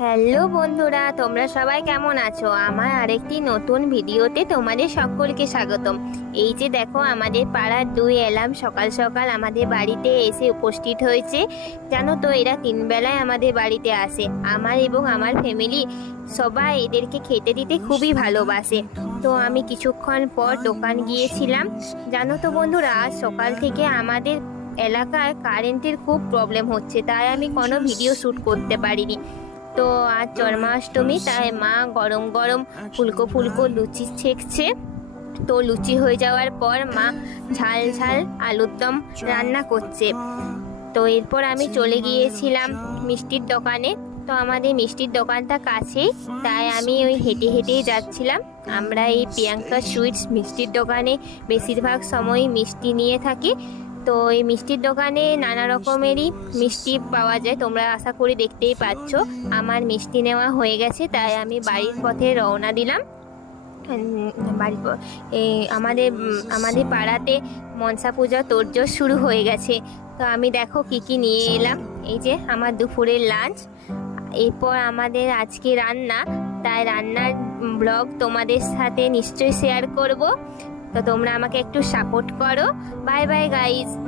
Hello বন্ধুরা, তোমরা সবাই কেমন আছো? আমার আরেকটি নতুন ভিডিওতে তোমাদের সকলকে স্বাগতম। এই যে দেখো, আমাদের পাড়ার দুই এলাম সকাল সকাল আমাদের বাড়িতে এসে উপস্থিত হয়েছে। জানো তো, এরা 3 বেলায় আমাদের বাড়িতে আসে। আমার এবং আমার ফ্যামিলি সবাই এদেরকে খেতে দিতে খুবই ভালোবাসে। তো আমি কিছুক্ষণ পর দোকান গিয়েছিলাম। জানো তো বন্ধুরা, আজ সকাল থেকে আমাদের এলাকায় কারেন্টের খুব প্রবলেম হচ্ছে, তাই আমি কোনো ভিডিও শ্যুট করতে পারিনি। তো আজ জন্মাষ্টমী, তাই মা গরম গরম ফুলকো ফুলকো লুচি ছেঁকছে। তো লুচি হয়ে যাওয়ার পর মা ঝাল ঝাল আলুর দম রান্না করছে। তো এরপর আমি চলে গিয়েছিলাম মিষ্টির দোকানে। তো আমাদের মিষ্টির দোকানটা কাছেই, তাই আমি ওই হেঁটে হেঁটেই যাচ্ছিলাম। আমরা এই প্রিয়াঙ্কা সুইটস মিষ্টির দোকানে বেশিরভাগ সময়ই মিষ্টি নিয়ে থাকি। তো এই মিষ্টির দোকানে নানা রকমেরই মিষ্টি পাওয়া যায়, তোমরা আশা করি দেখতেই পাচ্ছ। আমার মিষ্টি নেওয়া হয়ে গেছে, তাই আমি বাড়ির পথে রওনা দিলাম। বাড়ির আমাদের আমাদের পাড়াতে মনসা পূজা তোড়জোড় শুরু হয়ে গেছে। তো আমি দেখো কি কি নিয়ে এলাম। এই যে আমার দুপুরের লাঞ্চ, এরপর আমাদের আজকে রান্না, তাই রান্নার ব্লগ তোমাদের সাথে নিশ্চয়ই শেয়ার করব। তো তোমরা আমাকে একটু সাপোর্ট করো। Bye bye guys.